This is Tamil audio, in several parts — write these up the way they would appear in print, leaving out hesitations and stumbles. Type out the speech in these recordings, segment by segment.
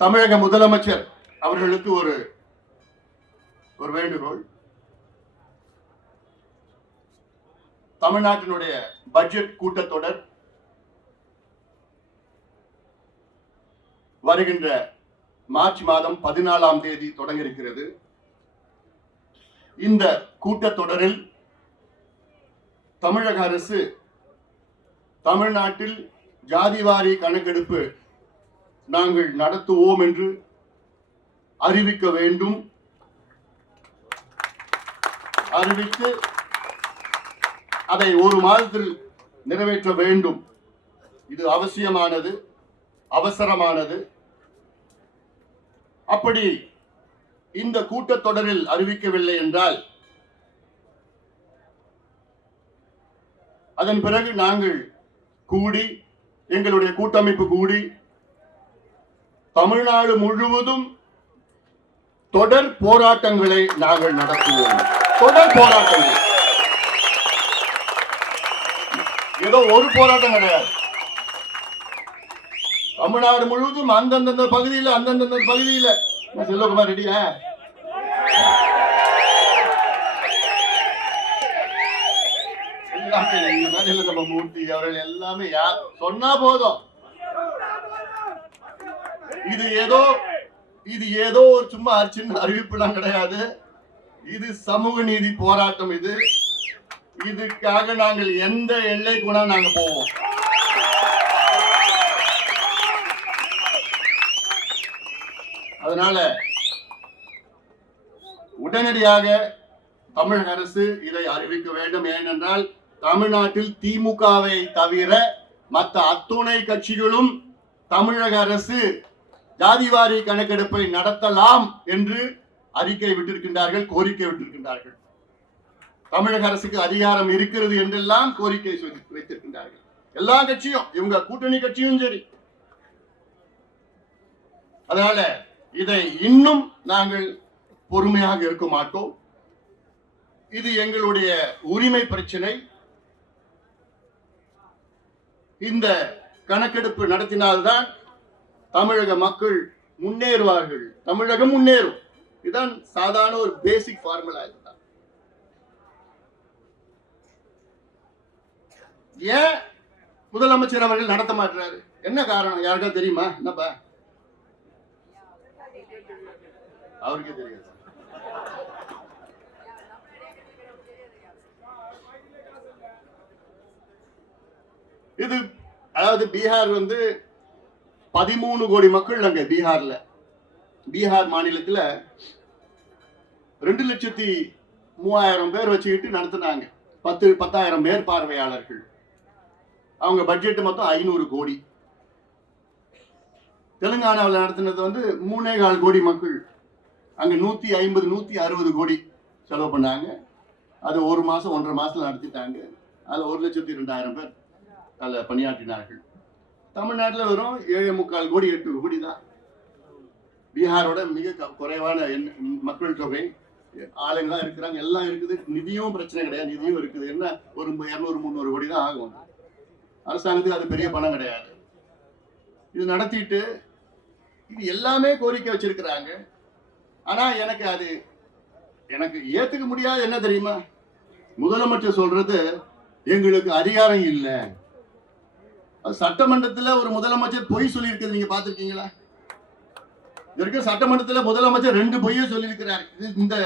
தமிழக முதலமைச்சர் அவர்களுக்கு ஒரு வேண்டுகோள். தமிழ்நாட்டினுடைய பட்ஜெட் கூட்டத்தொடர் வருகின்ற மார்ச் மாதம் 14ஆம் தேதி தொடங்க இருக்கிறது. இந்த கூட்டத்தொடரில் தமிழக அரசு தமிழ்நாட்டில் ஜாதிவாரி கணக்கெடுப்பு நாங்கள் நடத்துவோம் என்று அறிவிக்க வேண்டும். அறிவித்து அதை ஒரு மாதத்தில் நிறைவேற்ற வேண்டும். இது அவசியமானது, அவசரமானது. அப்படி இந்த கூட்டத்தொடரில் அறிவிக்கவில்லை என்றால் அதன் பிறகு நாங்கள் கூடி, எங்களுடைய கூட்டமைப்பு கூடி, தமிழ்நாடு முழுவதும் தொடர் போராட்டங்களை நாங்கள் நடத்துவோம். தொடர் போராட்டங்கள், ஏதோ ஒரு போராட்டம் கிடையாது. தமிழ்நாடு முழுவதும் அந்தந்த பகுதியில் செல்வகுமார் ரெடியா? நம்ம மூர்த்தி அவர்கள் எல்லாமே யார் சொன்னா போதும். இது ஏதோ சும்மா சின்ன அறிவிப்புலாம் கிடையாது. இது சமூக நீதி போராட்டம். இதுக்காக நாங்கள் எந்த எல்லைக்கு வேணா நாங்க போவோம். அதனால உடனடியாக தமிழக அரசு இதை அறிவிக்க வேண்டும். ஏனென்றால் தமிழ்நாட்டில் திமுகவை தவிர மற்ற அத்துணை கட்சிகளும் தமிழக அரசு ஜாதிவாரி கணக்கெடுப்பை நடத்தலாம் என்று அறிக்கை விட்டிருக்கின்றார்கள், கோரிக்கை விட்டிருக்கின்றார்கள். தமிழக அரசுக்கு அதிகாரம் இருக்கிறது என்றெல்லாம் கோரிக்கை வைத்திருக்கின்றார்கள். எல்லா கட்சியும், இவங்க கூட்டணி கட்சியும் சரி. அதனால இதை இன்னும் நாங்கள் பொறுமையாக இருக்க மாட்டோம். இது எங்களுடைய உரிமை பிரச்சனை. இந்த கணக்கெடுப்பு நடத்தினால்தான் தமிழக மக்கள் முன்னேறுவார்கள், தமிழகம் முன்னேறும். இதுதான் சாதாரண ஒரு பேசிக் ஃபார்முலா. இதுதான் ஏன் முதலமைச்சர் அவர்கள் நடத்த மாட்டாரு? என்ன காரணம் யாருக்கா தெரியுமா? என்னப்பா அவருக்கே தெரியாது. இது அதாவது பீகார் 13 கோடி மக்கள் அங்க பீகார் மாநிலத்தில் 2,03,000 பேர் வச்சுக்கிட்டு நடத்தினாங்க. 10,000 மேற்பார்வையாளர்கள். அவங்க பட்ஜெட் மொத்தம் 500 கோடி. தெலுங்கானாவில் நடத்தினது 3,4 கோடி மக்கள். அங்க 150 160 கோடி செலவு பண்ணாங்க. அது 1 மாசம் 1.5 மாசத்துல நடத்திட்டாங்க. அதுல 1,02,000 பேர் அதில் பணியாற்றினார்கள். தமிழ்நாட்டில் வெறும் 7.25 கோடி 8 கோடி தான். பீகாரோட மிக குறைவான மக்கள் தொகை, ஆளுங்க தான் இருக்கிறாங்க, எல்லாம் இருக்குது. நிதியும் பிரச்சனை கிடையாது, நிதியும் இருக்குது. என்ன ஒரு 200-300 கோடி தான் ஆகும். அரசாங்கத்துக்கு அது பெரிய பணம் கிடையாது. இது நடத்திட்டு இது எல்லாமே கோரிக்கை வச்சிருக்கிறாங்க. ஆனா எனக்கு ஏத்துக்க முடியாது. என்ன தெரியுமா? முதலமைச்சர் சொல்றது எங்களுக்கு அதிகாரம் இல்லை. சட்டமன்றத்தில் ஒரு முதலமைச்சர் பொய் சொல்லி இருக்கிறது நீங்க பாத்திருக்கீங்களா? இதற்கு சட்டமன்றத்தில் முதலமைச்சர் 2 பொய்யை சொல்லியிருக்கிறார். இந்த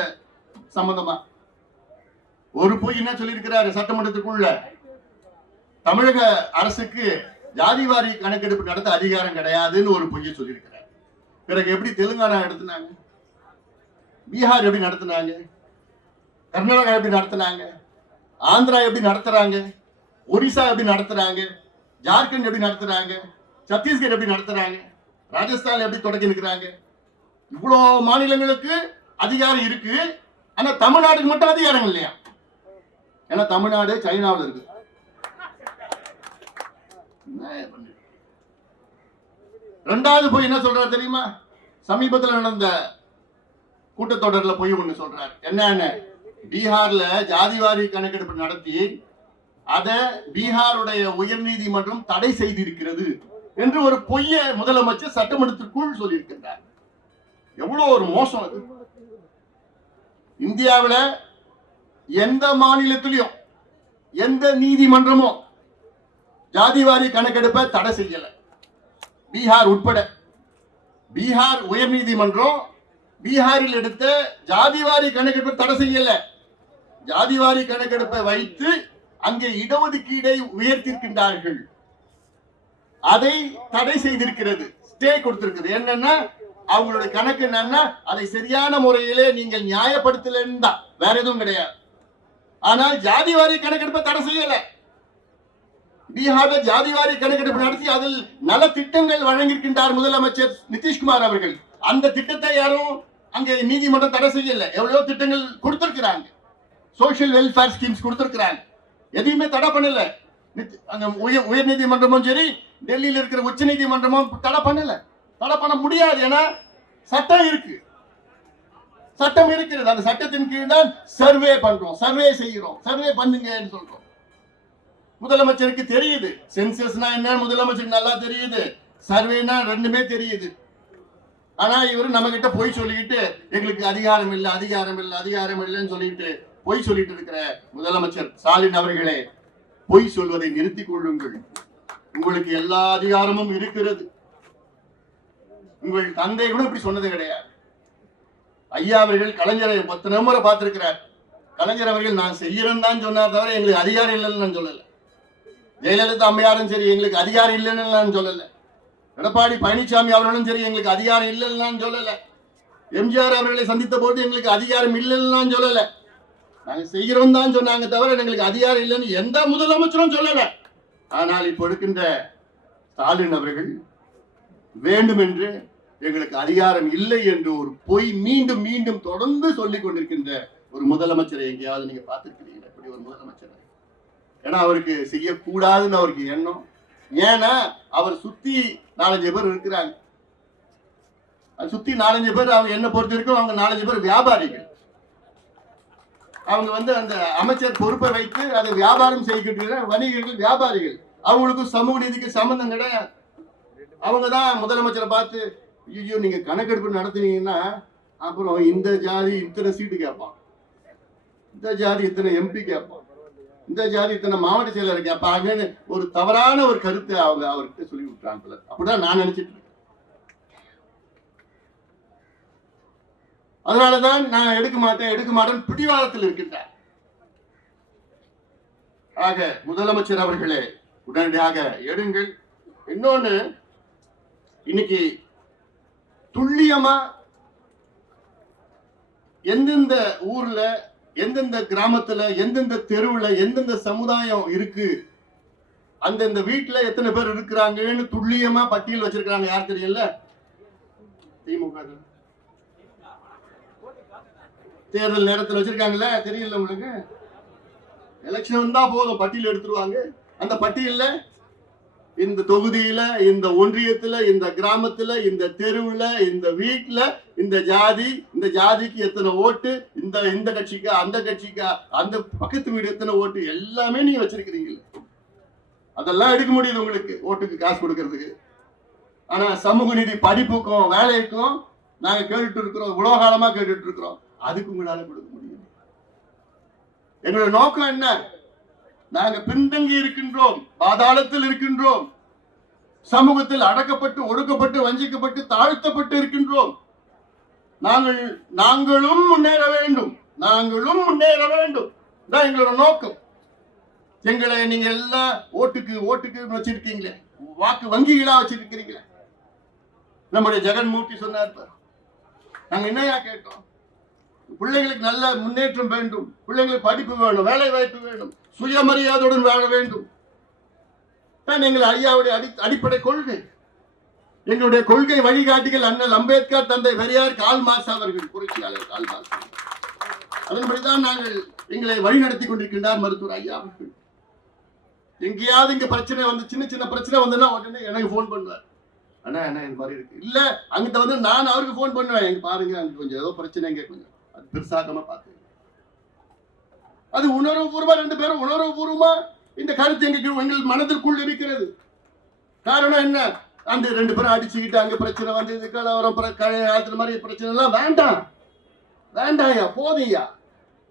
சம்பந்தமா ஒரு பொய் என்ன சொல்லியிருக்கிறாரு? சட்டமன்றத்துக்குள்ள தமிழக அரசுக்கு ஜாதிவாரி கணக்கெடுப்பு நடத்த அதிகாரம் கிடையாதுன்னு ஒரு பொய்யை சொல்லியிருக்கிறார். பிறகு எப்படி தெலுங்கானா நடத்தினாங்க, பீகார் எப்படி நடத்தினாங்க, கர்நாடகா எப்படி நடத்தினாங்க, ஆந்திரா எப்படி நடத்துறாங்க, ஒரிசா எப்படி நடத்துறாங்க, ஜார்க்கண்ட் எப்படி நடத்துறாங்க, சத்தீஸ்கர் எப்படி நடத்துறாங்க, ராஜஸ்தான் எப்படி தொடங்கி நிற்கிறாங்க. இவ்வளவு மாநிலங்களுக்கு அதிகாரம் இருக்கு. ஆனா தமிழ்நாட்டுக்கு மட்டும் அதிகாரம் இல்லையா? ஏன்னா தமிழ்நாடு சைனாவில் இருக்கு. ரெண்டாவது போய் என்ன சொல்றாரு தெரியுமா? சமீபத்தில் நடந்த கூட்டத்தொடரில் போய் ஒண்ணு சொல்றாரு. என்னன்னு, பீகார்ல ஜாதிவாரி கணக்கெடுப்பு நடத்தி அதை பீகாருடைய உயர் நீதிமன்றம் தடை செய்திருக்கிறது என்று ஒரு பொய்ய முதலமைச்சர் சட்டமன்றத்திற்குள் சொல்லியிருக்கின்றார். எவ்வளவு ஒரு மோசம் அது. இந்தியாவில எந்த மாநிலத்திலையும் எந்த நீதிமன்றமும் ஜாதிவாரி கணக்கெடுப்பை தடை செய்யல, பீகார் உட்பட. பீகார் உயர் நீதிமன்றம் பீகாரில் எடுத்த ஜாதிவாரி கணக்கெடுப்பை தடை செய்யல. ஜாதிவாரி கணக்கெடுப்பை வைத்து அங்கே இடஒதுக்கீடை உயர்த்திருக்கின்றார்கள். அதை தடை செய்திருக்கிறது, ஸ்டே கொடுத்திருக்கிறது. என்னன்னா அவங்களுடைய கணக்கு என்னன்னா அதை சரியான முறையிலே நீங்கள் நியாயப்படுத்தலன்னு தான், வேற எதுவும் கிடையாது. ஆனால் ஜாதிவாரி கணக்கெடுப்பை தடை செய்யல. பீகார்ல ஜாதிவாரி கணக்கெடுப்பு நடத்தி அதில் நல திட்டங்கள் வழங்கியிருக்கின்றார் முதலமைச்சர் நிதிஷ்குமார் அவர்கள். அந்த திட்டத்தை யாரும் அங்கே நீதிமன்றம் தடை செய்யல. எவ்வளவோ திட்டங்கள் கொடுத்திருக்கிறாங்க, சோசியல் வெல்ஃபேர் ஸ்கீம்ஸ் கொடுத்திருக்கிறாங்க, எதையுமே தடை பண்ணல. உயர் நீதிமன்றமும் சரி, டெல்லியில் இருக்கிற உச்ச நீதிமன்றமும் தடை பண்ணல. தடை பண்ண முடியாது, ஏன்னா சட்டம் இருக்கு, சட்டம் இருக்கிறது. அந்த சட்டத்தின் கீழ் தான் சர்வே பண்றோம், சர்வே செய்கிறோம், சர்வே பண்ணுங்கன்னு சொல்றோம். முதலமைச்சருக்கு தெரியுது சென்சஸ்னா என்ன, முதலமைச்சருக்கு நல்லா தெரியுது, சர்வேனா ரெண்டுமே தெரியுது. ஆனா இவர் நம்ம கிட்ட போய் சொல்லிக்கிட்டு எங்களுக்கு அதிகாரம் இல்லை, அதிகாரம் இல்லை, அதிகாரம் இல்லைன்னு சொல்லிட்டு பொய் சொல்லிட்டு இருக்கிற முதலமைச்சர் ஸ்டாலின் அவர்களே, பொய் சொல்வதை நிறுத்திக் கொள்ளுங்கள். உங்களுக்கு எல்லா அதிகாரமும் இருக்கிறது. உங்கள் தந்தை கூட இப்படி சொன்னது கிடையாது. ஐயா அவர்கள் கலைஞரை 10 முறை பார்த்திருக்கிறார். கலைஞர் அவர்கள் நான் செய்யறேன்னு தான் சொன்னார் தவிர எங்களுக்கு அதிகாரம் இல்லைன்னு நான் சொல்லல. ஜெயலலிதா அம்மையாரும் சரி எங்களுக்கு அதிகாரம் இல்லைன்னு நான் சொல்லல. எடப்பாடி பழனிசாமி அவர்களும் சரி எங்களுக்கு அதிகாரம் இல்லைன்னு நான் சொல்லல. எம்ஜிஆர் அவர்களை சந்தித்த போது எங்களுக்கு அதிகாரம் இல்லைன்னு நான் சொல்லல. நாங்க செய்கிறோம் தான் சொன்னாங்க தவிர எங்களுக்கு அதிகாரம் இல்லைன்னு எந்த முதலமைச்சரும் சொல்லல. ஆனால் இப்ப இருக்கின்ற ஸ்டாலின் அவர்கள் வேண்டுமென்று எங்களுக்கு அதிகாரம் இல்லை என்று ஒரு பொய் மீண்டும் மீண்டும் தொடர்ந்து சொல்லிக் கொண்டிருக்கின்ற ஒரு முதலமைச்சரை எங்கேயாவது நீங்க பார்த்திருக்கிறீங்க? இப்படி ஒரு முதலமைச்சர். ஏன்னா அவருக்கு செய்யக்கூடாதுன்னு அவருக்கு எண்ணம். ஏன்னா அவர் சுத்தி 4-5 பேர் இருக்கிறாங்க. சுத்தி 4-5 பேர், அவங்க என்ன பொறுத்த வரைக்கும் அவங்க 4-5 பேர் வியாபாரிகள். அவங்க அந்த அமைச்சர் பொறுப்பை வைத்து அதை வியாபாரம் செய்கின்ற வணிகர்கள், வியாபாரிகள். அவங்களுக்கும் சமூக நீதிக்கு சம்பந்தம் கிடையாது. அவங்க தான் முதலமைச்சரை பார்த்து, ஐயோ நீங்க கணக்கெடுப்பு நடத்தினீங்கன்னா அப்புறம் இந்த ஜாதி இத்தனை சீட்டு கேட்பான், இந்த ஜாதி இத்தனை எம்பி கேட்பான், இந்த ஜாதி இத்தனை மாவட்ட செயலர் கேட்பாங்கன்னு ஒரு தவறான ஒரு கருத்தை அவங்க அவர்கிட்ட சொல்லி விட்டாங்க. அப்படிதான் நான் நினைச்சிட்டு இருக்கேன். அதனாலதான் நான் எடுக்க மாட்டேன் பிடிவாதத்தில் இருக்கின்றேன். ஆக முதலமைச்சர் அவர்களே உடனடியாக எடுங்கள். இன்னொன்னு, இன்னைக்கு துல்லியமா எந்தெந்த ஊர்ல, எந்தெந்த கிராமத்துல, எந்தெந்த தெருவுல, எந்தெந்த சமுதாயம் இருக்கு, அந்தந்த வீட்டுல எத்தனை பேர் இருக்கிறாங்கன்னு துல்லியமா பட்டியல் வச்சிருக்காங்க. யார் தெரியல? திமுக தேர்தல் நேரத்தில் வச்சிருக்காங்கல்ல, தெரியல உங்களுக்கு? எலெக்ஷன் வந்தா போதும் பட்டியல் எடுத்துருவாங்க. அந்த பட்டியல்ல இந்த தொகுதியில, இந்த ஒன்றியத்துல, இந்த கிராமத்துல, இந்த தெருவுல, இந்த வீட்டுல, இந்த ஜாதி, இந்த ஜாதிக்கு எத்தனை ஓட்டு, இந்த கட்சிக்கா, அந்த கட்சிக்கா, அந்த பக்கத்து வீடு எத்தனை ஓட்டு, எல்லாமே நீங்க வச்சிருக்கிறீங்க. அதெல்லாம் எடுக்க முடியுது உங்களுக்கு ஓட்டுக்கு காசு கொடுக்கறதுக்கு. ஆனா சமூக நீதி படிப்புக்கும் வேலைக்கும் நாங்க கேட்டுட்டு இருக்கிறோம், உலக காலமா கேட்டுட்டு இருக்கிறோம். அதுக்கு உங்களால கொடுக்க முடியும். எங்களோட நோக்கம் என்ன? நாங்க பின்தங்கி இருக்கின்றோம், பாதாளத்தில் இருக்கின்றோம், சமூகத்தில் அடக்கப்பட்டு, ஒடுக்கப்பட்டு, வஞ்சிக்கப்பட்டு, தாழ்த்தப்பட்டு இருக்கின்றோம். நாங்களும் முன்னேற வேண்டும், நாங்களும் முன்னேற வேண்டும் தான் எங்களோட நோக்கம். எங்களை நீங்க எல்லாம் ஓட்டுக்கு வச்சிருக்கீங்களே, வாக்கு வங்கிகளா வச்சிருக்கிறீங்களே. நம்முடைய ஜெகன்மூர்த்தி சொன்னார், நாங்க என்னையா கேட்டோம்? பிள்ளைங்களுக்கு நல்ல முன்னேற்றம் வேண்டும், பிள்ளைங்களுக்கு படிப்பு வேணும், வேலை வாய்ப்பு வேணும், சுயமரியாதையுடன் வாழ வேண்டும். எங்கள் ஐயாவுடைய அடிப்படை கொள்கை. எங்களுடைய கொள்கை வழிகாட்டிகள் அண்ணல் அம்பேத்கர், தந்தை பெரியார், கால் மார்க்ஸ் அவர்கள், புரட்சியாளர் கால் மார்க்ஸ். அதன்படிதான் நாங்கள் எங்களை வழிநடத்தி கொண்டிருக்கின்றார் மருத்துவர் ஐயா அவர்கள். எங்கேயாவது இங்க பிரச்சனை சின்ன சின்ன பிரச்சனை வந்ததுன்னா உடனே எனக்கு போன் பண்ணுவார், அண்ணா என்ன இந்த மாதிரி இருக்கு. இல்ல அங்கிட்ட நான் அவருக்கு போன் பண்ணுவேன், எங்க பாருங்க அங்க கொஞ்சம் ஏதோ பிரச்சனை, இங்க கொஞ்சம் அது பெருசாக்கமா பார்த்து. அது உணர்வுபூர்வமா, 2 பேரும் உணர்வுபூர்வமா இந்த கருத்து எங்கள் மனதிற்குள் இருக்கிறது. காரணம் என்ன? அந்த 2 பேரும் அடிச்சுக்கிட்டு அங்க பிரச்சனை வந்து இது கலவரம் காலத்துல மாதிரி பிரச்சனை எல்லாம் வேண்டாம். வேண்டாயா, போதையா.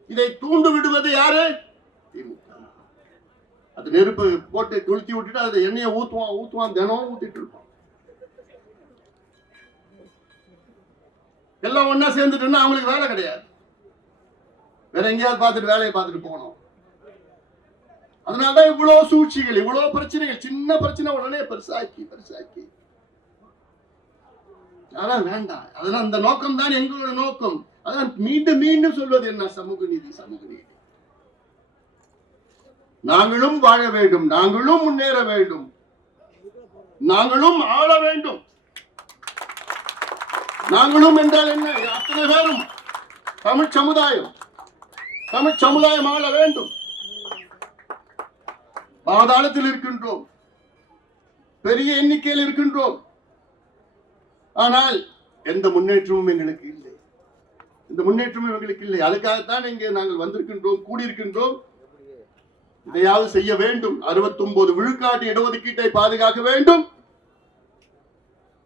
இதை தூண்டு விடுவது யாரு? அது நெருப்பு போட்டு கொளுத்தி விட்டுட்டு அது எண்ணெயை ஊத்துவான் தினம் ஊத்திட்டு இருப்பான். எல்லாம் ஒன்னா சேர்ந்துட்டுன்னா அவங்களுக்கு வேலை கிடையாது. வேற எங்கேயாவது பார்த்துட்டு வேலையை பார்த்துட்டு போகணும். அதனாலதான் இவ்வளவு சூழ்ச்சிகள், இவ்வளவு பிரச்சனைகள். சின்ன பிரச்சனை உடனே பெருசாக்கி அதெல்லாம் வேண்டாம். அதெல்லாம் அந்த நோக்கம் தான் எங்களோட நோக்கம். அதான் மீண்டும் மீண்டும் சொல்வது என்ன? சமூக நீதி, சமூக நீதி. நாங்களும் வாழ வேண்டும், நாங்களும் முன்னேற வேண்டும், நாங்களும் ஆள வேண்டும். நாங்களும் என்றால் என்ன? அத்தனை பேரும் தமிழ் சமுதாயம் ஆள வேண்டும். பாதாளத்தில் இருக்கின்றோம், பெரிய எண்ணிக்கையில் இருக்கின்றோம். ஆனால் எந்த முன்னேற்றமும் எங்களுக்கு இல்லை. இந்த முன்னேற்றமும் எங்களுக்கு இல்லை. அதுக்காகத்தான் இங்கே நாங்கள் வந்திருக்கின்றோம், கூடியிருக்கின்றோம். இதையாவது செய்ய வேண்டும். 69 விழுக்காடு இடஒதுக்கீட்டை பாதுகாக்க வேண்டும்.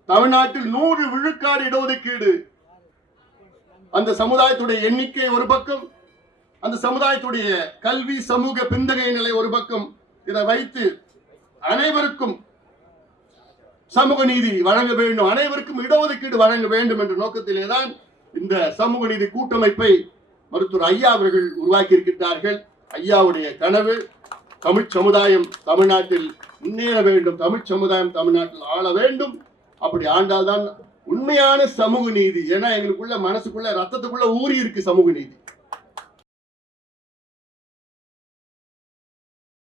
தமிழ்நாட்டில் 100 விழுக்காடு இடஒதுக்கீடு. அந்த சமுதாயத்துடைய எண்ணிக்கை ஒரு பக்கம், அந்த சமுதாயத்துடைய கல்வி சமூக பின்தங்கிய நிலை ஒரு பக்கம். இதை வைத்து அனைவருக்கும் சமூக நீதி வழங்க வேண்டும், அனைவருக்கும் இடஒதுக்கீடு வழங்க வேண்டும் என்ற நோக்கத்திலேதான் இந்த சமூக நீதி கூட்டமைப்பை மருத்துவர் ஐயா அவர்கள் உருவாக்கி இருக்கின்றார்கள். ஐயாவுடைய கனவு தமிழ் சமுதாயம் தமிழ்நாட்டில் முன்னேற வேண்டும், தமிழ் சமுதாயம் தமிழ்நாட்டில் ஆள வேண்டும். அப்படி ஆண்டால்தான் உண்மையான சமூக நீதி. ஏன்னா எங்களுக்குள்ள மனசுக்குள்ள ரத்தத்துக்குள்ள ஊறி இருக்கு சமூக நீதி.